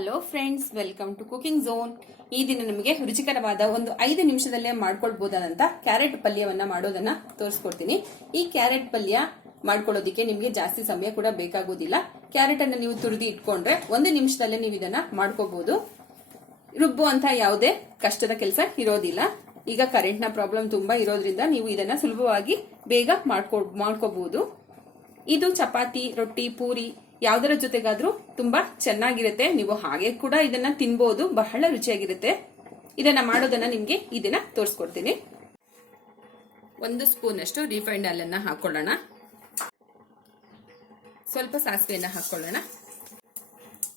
Hello friends welcome to cooking zone ಈ ದಿನ ನಿಮಗೆ ರುಚಿಕರವಾದ ಒಂದು ಐದು ನಿಮಿಷದಲ್ಲೇ ಮಾಡ್ಕೊಳ್ಬಹುದಾದಂತ ಕ್ಯಾರೆಟ್ ಪಲ್ಯವನ್ನ ಮಾಡೋದನ್ನ ತೋರಿಸ್ಕೊಡ್ತೀನಿ. ಈ ಕ್ಯಾರೆಟ್ ಪಲ್ಯ ಮಾಡ್ಕೊಳ್ಳೋದಿಕ್ಕೆ ನಿಮಗೆ ಜಾಸ್ತಿ ಸಮಯ ಕೂಡ ಬೇಕಾಗೋದಿಲ್ಲ. ಕ್ಯಾರೆಟ್ ಅನ್ನ ನೀವು ತುರಿದು ಇಟ್ಕೊಂಡ್ರೆ ಒಂದು ನಿಮಿಷದಲ್ಲೇ ನೀವು ಇದನ್ನ ಮಾಡ್ಕೋಬಹುದು ರುಬ್ಬುವಂತ ಯಾವುದೇ ಕಷ್ಟದ ಕೆಲಸ ಇರೋದಿಲ್ಲ. ಈಗ ಕರೆಂಟ್ನ ಪ್ರಾಬ್ಲಮ್ ತುಂಬಾ ಇರೋದ್ರಿಂದ ನೀವು ಇದನ್ನ ಸುಲಭವಾಗಿ ಬೇಗ ಮಾಡ್ಕೊ ಮಾಡ್ಕೋಬಹುದು ಇದು ಚಪಾತಿ, ರೊಟ್ಟಿ, ಪೂರಿ ಯಾವ್ದರ ಜೊತೆಗಾದ್ರೂ ತುಂಬಾ ಚೆನ್ನಾಗಿರುತ್ತೆ. ನೀವು ಹಾಗೆ ಕೂಡ ಇದನ್ನ ತಿನ್ಬಹುದು ಬಹಳ ರುಚಿಯಾಗಿರುತ್ತೆ. ಇದನ್ನ ಮಾಡೋದನ್ನ ನಿಮ್ಗೆ ಈ ತೋರಿಸ್ಕೊಡ್ತೀನಿ. ಒಂದು ಸ್ಪೂನ್ ಅಷ್ಟು ರಿಫೈಂಡ್ ಹಾಲನ್ನ ಹಾಕೊಳ್ಳೋಣ. ಸ್ವಲ್ಪ ಸಾಸಿವೆಯನ್ನ ಹಾಕೊಳ್ಳೋಣ.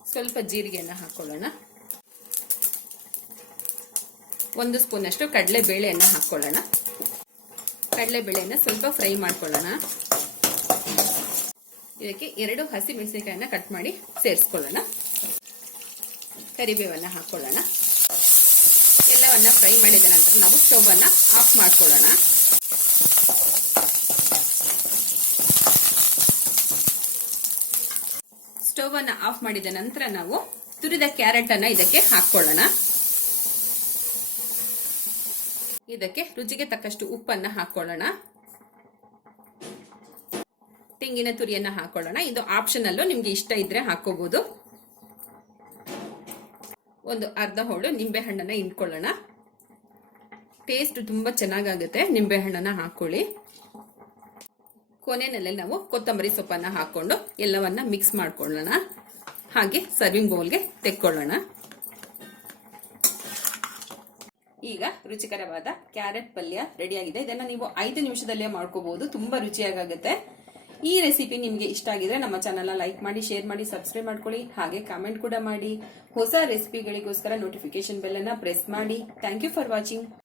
ಸ್ವಲ್ಪ ಜೀರಿಗೆಯನ್ನ ಹಾಕೊಳ್ಳೋಣ. ಒಂದು ಸ್ಪೂನ್ ಅಷ್ಟು ಕಡಲೆ ಬೇಳೆಯನ್ನ ಹಾಕೊಳ್ಳೋಣ. ಕಡಲೆ ಬೇಳೆಯನ್ನ ಸ್ವಲ್ಪ ಫ್ರೈ ಮಾಡ್ಕೊಳ್ಳೋಣ. ಇದಕ್ಕೆ ಎರಡು ಹಸಿ ಮೆಣಸಿನಕಾಯನ್ನ ಕಟ್ ಮಾಡಿ ಸೇರಿಸ್ಕೊಳ್ಳೋಣ. ಕರಿಬೇವನ್ನ ಹಾಕೊಳ್ಳೋಣ. ಎಲ್ಲವನ್ನ ಫ್ರೈ ಮಾಡಿದ ನಂತರ ನಾವು ಸ್ಟವ್ ಅನ್ನ ಆಫ್ ಮಾಡ್ಕೊಳ್ಳೋಣ. ಸ್ಟವ್ ಅನ್ನ ಆಫ್ ಮಾಡಿದ ನಂತರ ನಾವು ತುರಿದ ಕ್ಯಾರೆಟ್ ಅನ್ನ ಇದಕ್ಕೆ ಹಾಕೊಳ್ಳೋಣ. ಇದಕ್ಕೆ ರುಚಿಗೆ ತಕ್ಕಷ್ಟು ಉಪ್ಪನ್ನ ಹಾಕೊಳ್ಳೋಣ. ತೆಂಗಿನ ತುರಿಯನ್ನ ಹಾಕೊಳ್ಳೋಣ. ಇದು ಆಪ್ಷನಲ್ ನಿಮ್ಗೆ ಇಷ್ಟ ಇದ್ರೆ ಹಾಕೋಬಹುದು ಒಂದು ಅರ್ಧ ಹೋಳು ನಿಂಬೆ ಹಣ್ಣನ್ನ ಇಂಡ್ಕೊಳ್ಳೋಣ ಟೇಸ್ಟ್ ತುಂಬಾ ಚೆನ್ನಾಗಾಗುತ್ತೆ. ನಿಂಬೆ ಹಣ್ಣನ್ನ ಹಾಕೊಳ್ಳಿ. ಕೊನೆಯಲ್ಲಿ ನಾವು ಕೊತ್ತಂಬರಿ ಸೊಪ್ಪನ್ನ ಹಾಕೊಂಡು ಎಲ್ಲವನ್ನ ಮಿಕ್ಸ್ ಮಾಡ್ಕೊಳ್ಳೋಣ. ಹಾಗೆ ಸರ್ವಿಂಗ್ ಬೌಲ್ಗೆ ತೆಕ್ಕೊಳ್ಳೋಣ. ಈಗ ರುಚಿಕರವಾದ ಕ್ಯಾರೆಟ್ ಪಲ್ಯ ರೆಡಿಯಾಗಿದೆ ಇದನ್ನ ನೀವು ಐದು ನಿಮಿಷದಲ್ಲೇ ಮಾಡ್ಕೋಬಹುದು ತುಂಬಾ ರುಚಿಯಾಗುತ್ತೆ ಈ ರೆಸಿಪಿ ನಿಮಗೆ ಇಷ್ಟ ಆಗಿದ್ರೆ ನಮ್ಮ ಚಾನಲ್ ಲೈಕ್ ಮಾಡಿ ಶೇರ್ ಮಾಡಿ ಸಬ್ಸ್ಕ್ರೈಬ್ ಮಾಡ್ಕೊಳ್ಳಿ. ಹಾಗೆ ಕಾಮೆಂಟ್ ಕೂಡ ಮಾಡಿ. ಹೊಸ ರೆಸಿಪಿಗಳಿಗೋಸ್ಕರ ನೋಟಿಫಿಕೇಶನ್ ಬೆಲ್ ಅನ್ನ ಪ್ರೆಸ್ ಮಾಡಿ. Thank you for watching